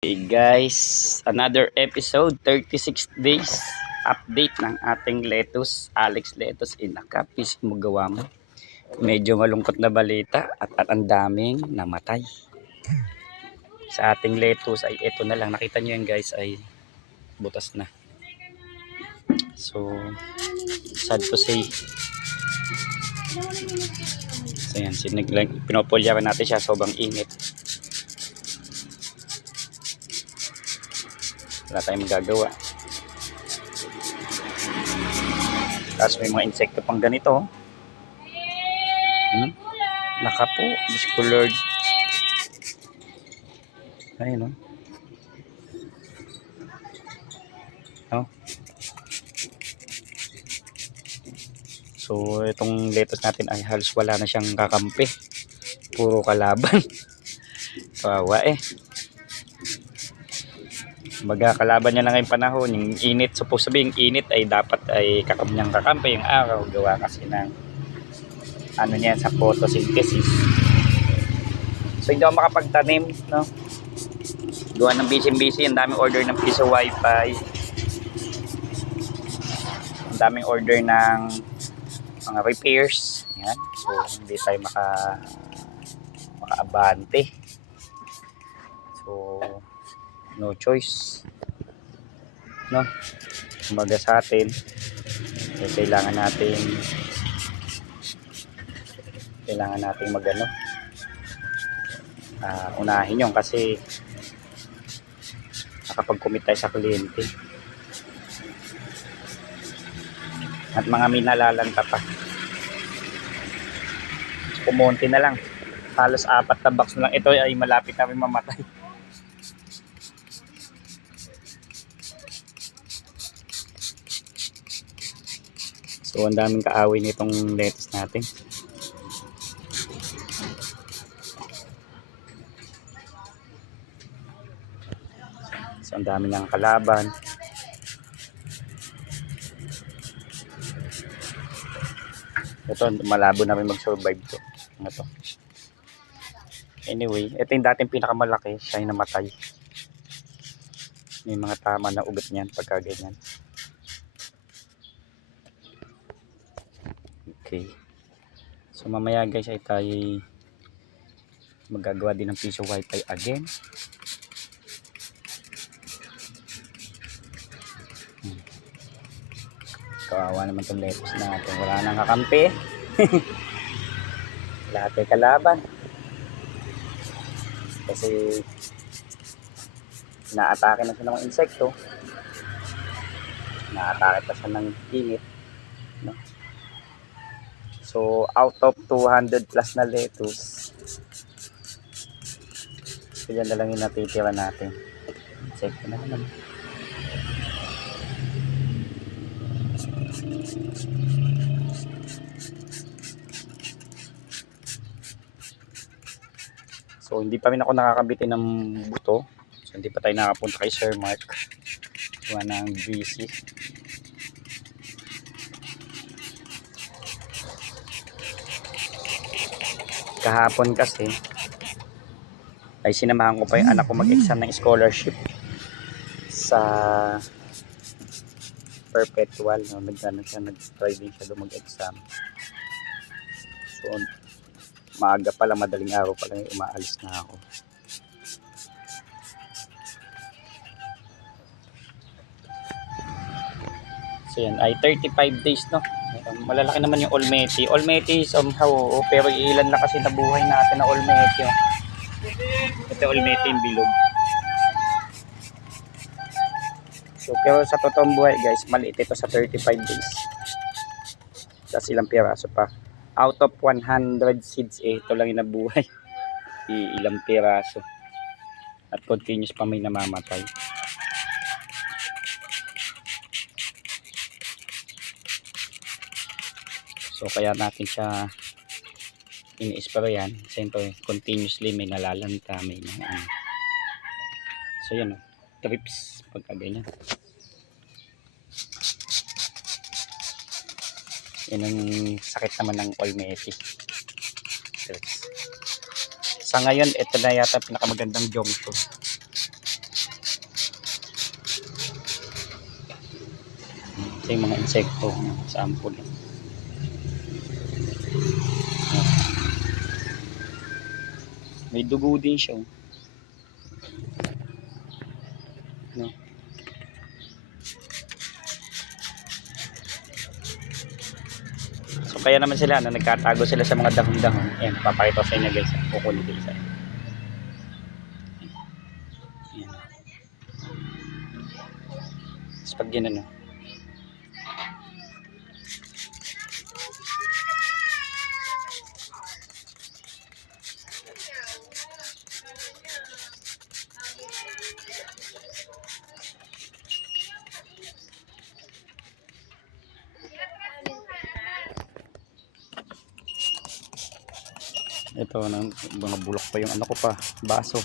Hey guys, another episode, 36 days update ng ating lettuce, Alex Lettuce Inakapis mo gawa mo. Medyo malungkot na balita at ang daming namatay. Sa ating lettuce ay ito na lang, nakita nyo yan guys, ay butas na. So, sad to say. So yan, pinopolyaran natin siya, sobrang init. Wala tayong magagawa. Tapos may mga insekto pang ganito. Naka po, Diyos ko Lord. Ayun, no? So, itong lettuce natin ay halos wala na siyang kakampi. Puro kalaban. Kawawa eh. Baga kalaban niya na ngayong panahon. Yung init, supposed to be yung init ay dapat ay kakampi yung araw. Gawa kasi ng ano niyan sa photosynthesis. So, hindi ako makapagtanim, no? Gawa ng busy. Ang daming order ng piso wifi. Ang daming order ng mga repairs. Yan. So, hindi tayo makaabante. So, no choice. No? Kumbaga sa atin, kailangan natin magano. Unahin yun kasi nakapag-commit tayo sa kliyente. At mga minalalanta pa. So, kumonti na lang. Halos 4 na box na lang. Ito ay malapit na rin mamatay. So, ang daming kaaway nitong lettuce natin. So, ang dami niyang kalaban. Ito, malabo na rin mag-survive to. Ito. Anyway, ito yung dating pinakamalaki. Siya yung namatay. May mga tama na ugat niyan pagka ganyan. Okay. So, mamaya guys ay tayo magagawa din ng piso wifi again. Kawawa naman itong lettuce natin. Wala nang kakampi. Lahat ay kalaban. Kasi naatake na siya ng mga insekto. Naatake pa siya ng init. No? So, out of 200 plus na lettuce, so yan na lang yung natitira natin. Insekto na naman. So, hindi pa rin ako nakakabitin ng buto. So, hindi pa tayo nakapunta kay Sir Mark. Gawa ng busy. Kahapon kasi, ay sinamahan ko pa yung anak ko mag-exam ng scholarship sa Perpetual. No? Nag-try din siya doon mag-exam. So, maaga pa lang, madaling araw pa lang, umaalis na ako. So yan, ay 35 days no. Malalaki naman yung Olmeti. Olmeti somehow, pero ilan lang kasi nabuhay natin na Olmeti. Oh. Ito Olmeti yung bilog. So, pero sa totoong buhay guys, maliit ito sa 35 days. Tapos ilang piraso pa. Out of 100 seeds, ito lang yung nabuhay. Ilang piraso. At continuous pa may namamatay. So, kaya natin siya ini-sprayan. Siyempre, continuously may nalalanta, may mga ano. So, yan o. Trips, pagka ganyan. Yan ang sakit naman ng Olmeti. Trips. Sa ngayon, ito na yata pinakamagandang jongto. Ito yung mga insekto, sample. May dugo din siya. No. So kaya naman sila na nagkatago sila sa mga dahon-dahon. Ayan, papakita ko sa inyo guys. Kukunin din sa inyo. Ayan. Tapos pag yun ano. Ito, mga bulok pa yung ano ko pa, baso.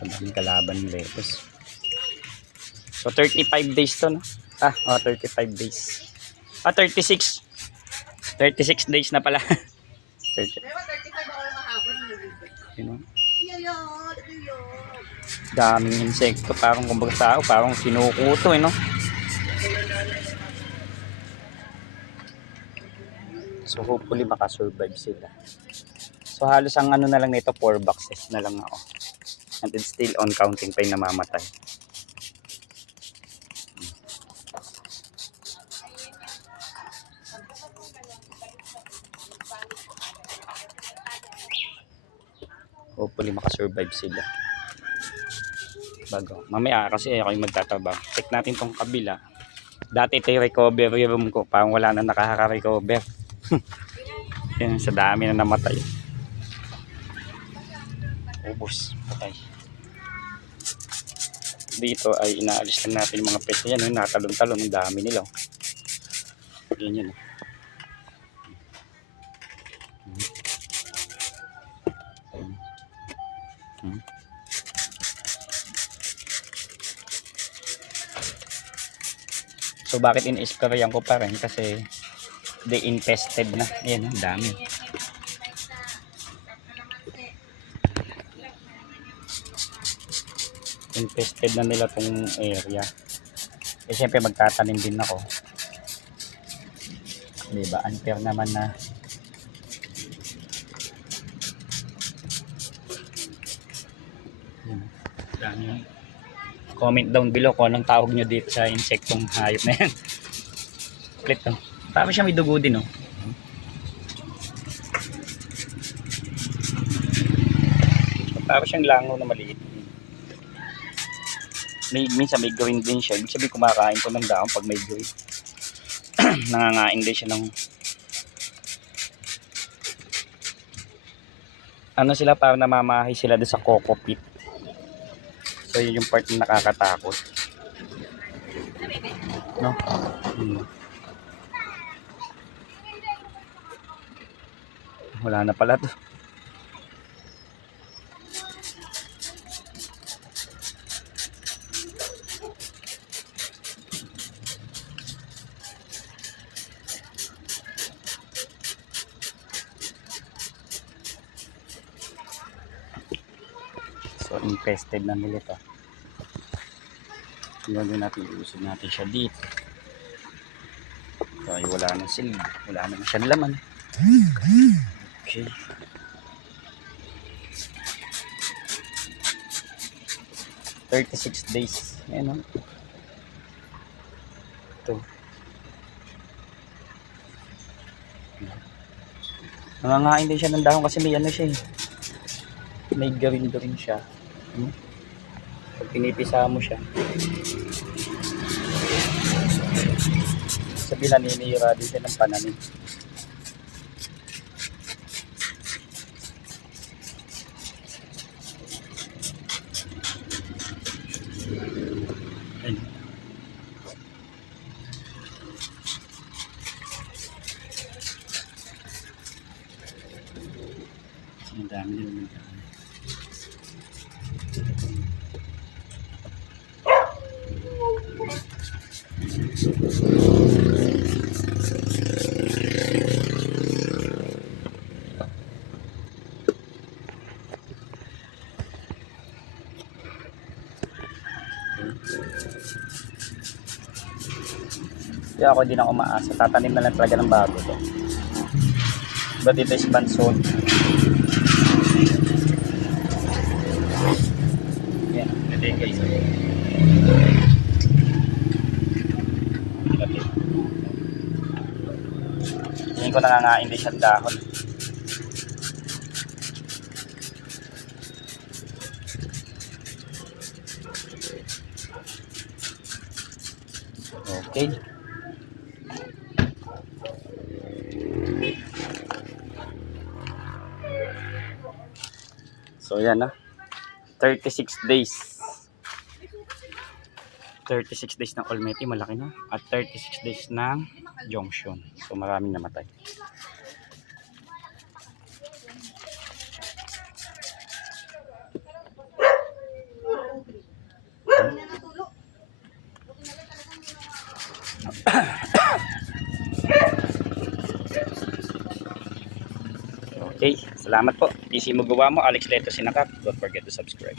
Ang daming kalaban ng lettuce. So 35 days to, no? 35 days. 36. 36 days na pala. 30. You know? Daming insekto, parang kumbaga tao, parang sinukuto, no? So hopefully makasurvive sila. So halos ang ano na lang nito, 4 boxes na lang ako. And then still on counting pa yung namamatay. Hopefully makasurvive sila. Bago. Mamaya kasi ako yung magtatrabaho. Check natin tong kabila. Dati ito yung recovery room ko. Parang wala na nakaka-recover. Yan, sa dami na namatay. Ubus. Patay. Dito ay inaalis lang natin yung mga pesa. Yan, natalon-talon. Ang dami nila. Yan yan. So bakit in-sprayan ko pa rin? Kasi they infested na. Ayan, ang dami. Infested na nila tong area. Eh syempre magtatanim din ako. Diba? Unfair naman na dami. Comment down below kung anong tawag nyo dito sa insektong hayop na yan. Split to. Parang siya may dugo din, no? Parang siyang langaw na maliit. Minsan may green din siya. Ibig sabihin kumakain ko ng dahon pag may green. Nangangain din siya ng ano sila, parang namamahay sila doon sa coco pit. So yun yung part na nakakatakot. No? Wala na pala to. So infested na nila ito. Gagawin natin, iusog natin siya dito. So ay wala na silbi, wala na siyang laman. Okay. $36 days. Ayan, no? Ito. Nangangain din siya ng dahon kasi may ano siya eh. May gawin siya. Pag pinipisa mo siya. Sabi naninira din siya ng pananim. Ang dami nila. Kaya ako hindi na umaasa. Tatanim na lang talaga ng bago to. But ito is Banson. Yan. Ito yun guys. Tingin ko nangangain din siyang dahon. Okay. So yan na. 36 days. 36 days ng Olmeti, malaki na. At 36 days ng Junction. So maraming namatay. Okay, salamat po. PC Magawa mo, Alex Letos Sinakap. Don't forget to subscribe.